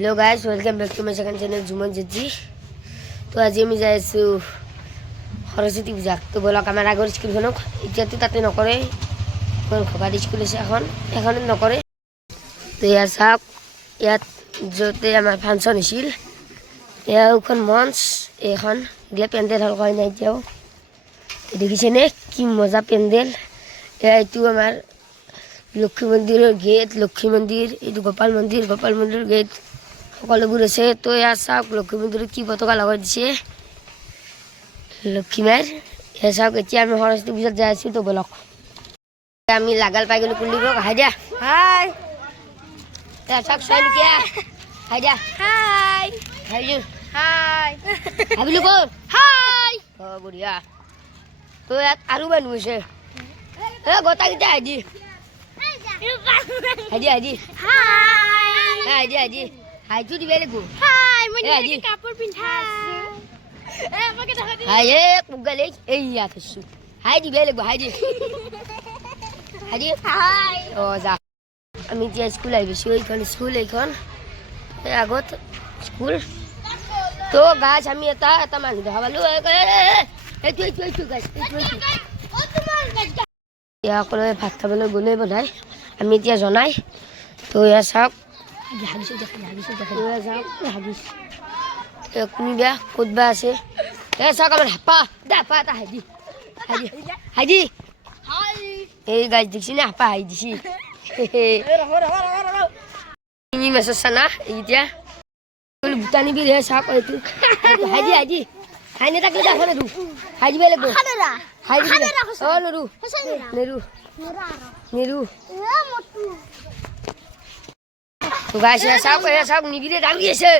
Hello guys welcome back to my second channel Juman Jajji. तो आज আমি যাই আছো সৰস্বতী পূজা। তো বলক আমাৰ আগৰ স্কুলখনক এতিয়াতো তাতে নকৰে, মোৰ ঘৰৰ স্কুল আছে এখন নকৰে। তো ইয়াত চাওক, ইয়াত য'তে আমাৰ ফাংচন হৈছিল এখন মঞ্চ, এখন এইগিলা পেণ্ডেল হ'ল কয় নাই এতিয়াও দেখিছেনে কি মজা পেণ্ডেল। এইটো আমাৰ লক্ষ্মী মন্দিৰৰ গেট, লক্ষ্মী মন্দিৰ, এইটো গোপাল মন্দিৰৰ গেট সকলোবোৰ আছে। তো ইয়াত চাওক লক্ষ্মী মন্দিৰত কি পতাকা লগাই দিছে লক্ষ্মী মাৰ। এয়া চাওক এতিয়া আমি সৰস্বতী পূজাত যাই আছোঁ। তো বলক আমি লাগাল পাই গ'লোঁ কুলিব। হাই দিয়া হাই, চাওক ছোৱালীকিয়া হাই দিয়া হাই, হাই হাই ভাবিলোঁ ক'ত হাই। অঁ বঢ়িয়া। তো ইয়াত আৰু মানুহ আছে গোটাকেইটা হাইদি হাইদি হাইদি হাইদি হাইদি হাইটো দিবা লাগিব। কাপোৰ পিন্ধা হাই কুগালে এই ইয়াত আছোঁ। হাই দিবা লাগিব, হাই দি হাইদি হাই। অঁ যা আমি এতিয়া স্কুল আহি পাইছোঁ। এইখন স্কুল, এইখন আগত স্কুল। তো গাছ আমি এটা মানুহ দেখা পালোঁ। এইটো গাছ এতিয়া সকলোৱে ভাত খাবলৈ গ'লে বনাই আমি এতিয়া জনাই। তো এয়া চাওক কোনোবা ক'তবা আছে। এই চাওক আমাৰ হাপা এটা হাইদি হাইদি এই গাছ দেখিছি না হাপা হাই দিছি মাছৰ চানা এতিয়া ভূটানী বিল চাওক। এইটো হাইদি হাইদি হাই নেথাকিলে দেখোন নেৰু হাই দিব লাগিব। হাই অঁ নেৰু নেৰু নেৰু। তো গাছ চাওক, এয়া চাওক নিবিৰে দাউৰি আছে।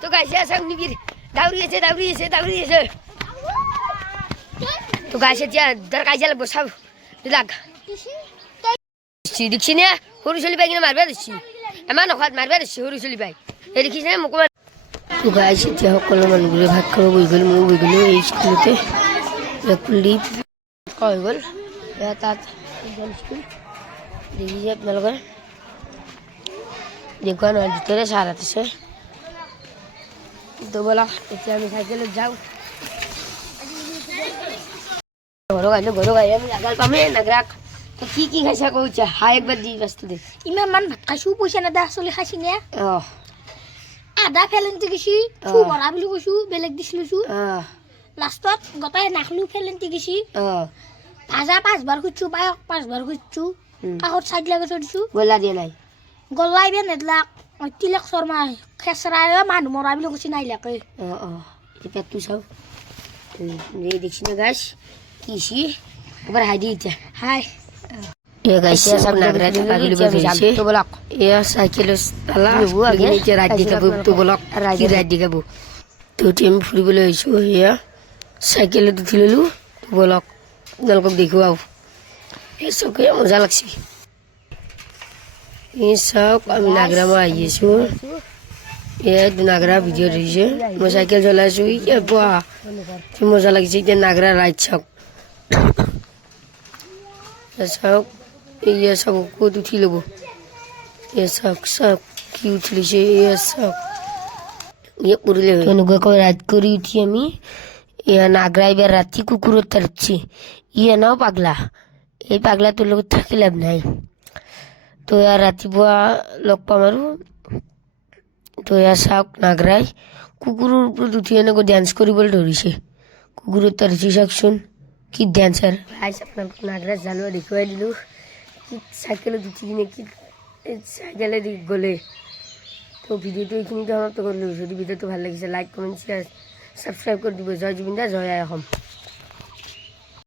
তো গাছ চাওক নিবিৰ দাউৰি আছে। তো গাছ এতিয়া ধৰ কাজিয়া লাগব চাওক লাগ দেখিছি নে সৰু চলি পাই কিনে মাৰিবা দিছি। আমাৰ নখাত মাৰিবা দিছি সৰু চলি পাই। সেই দেখিছে নে মোক। তো গাছ এতিয়া সকলো মানুহবোৰে ভাত খাব বহি গ'ল, ময়ো বহি গ'লোঁ এই স্কুলতে। কুলদীপ হৈ গ'ল তাত স্কুল দেখিছে আপোনালোকে। দেখুৱা নহয় ভিতৰে চাহাত আছে। তো ব'লা এতিয়া আমি চাইকেলত যাওঁ। ঘৰক আহি আমি নাগাল পামেই নাগৰাক। তো কি খাইছা কওঁ এতিয়া হাই একবাৰ দি ব্যস্ত দে। ইমান ভাত খাইছোঁ, পইচা নেদা চলি খাইছি নে? অঁ আধা ফেলেন্তি গেছি ভৰা বুলি কৈছোঁ, বেলেগ দিছি লৈছোঁ। লাষ্টত গোটাই নাখলো ফেলেন্তি গেছি। ভাজা 5বাৰ খুজিছোঁ, পায়স 5বাৰ খুজিছোঁ, কাষত চাইড লগাই থৈ দিছোঁ। গলা দিয়া নাই গলাই বেয়া নেদলাক তিলক শৰ্মা খেচৰাই মানুহ মৰা বুলি কৈছি নাইলাকে। এতিয়া পেটটো চাওঁ দেখিছি নে গাছ কিছি এবাৰ হাই দি এতিয়া হাই। আমি ফুৰিবলৈ আহিছোঁ। সেয়া চাইকেলত উঠি ল'লোঁ। বলক আপোনালোকক দেখুৱাও। এই চকে মজা লাগছি। এই চাওক আমি নাগৰামা আহি আছোঁ। এইটো নাগৰা ভিডিঅ' ধৰিছে, মই চাইকেল চলাইছোঁ। পোৱা কি মজা লাগিছে। এতিয়া নাগৰা ৰাইড চাওক চাওক। এয়া চাওক ক'ত উঠি ল'ব। এয়া চাওক কি উঠি লৈছে। এয়া চাওক পৰিলে এনেকুৱাকৈ ৰাইড কৰি উঠি আমি এয়া নাগৰা এইবাৰ ৰাতি কুকুৰত তাৰিছি। ই এনাও পাগলা, এই পাগলাটোৰ লগত থাকি লাভ নাই। তো ইয়াৰ ৰাতিপুৱা লগ পাম আৰু। তো এয়া চাওক নাগৰাই কুকুৰৰ ওপৰত উঠি এনেকৈ ডেন্স কৰিবলৈ ধৰিছে। কুকুৰত তাৰিছি চাওকচোন কি ডেন্সাৰ। আপোনালোকক নাগৰাজ জানুৱা দেখুৱাই দিলোঁ কি চাইকেলত উঠি কিনে কি চাইকেলেদি গ'লে। তো ভিডিঅ'টো এইখিনিতে সমাপ্ত কৰিলোঁ। যদি ভিডিঅ'টো ভাল লাগিছে লাইক কমেণ্ট শ্বেয়াৰ ছাবস্ক্ৰাইব কৰি দিব। জয় জুবিন দা, জয় আই অসম।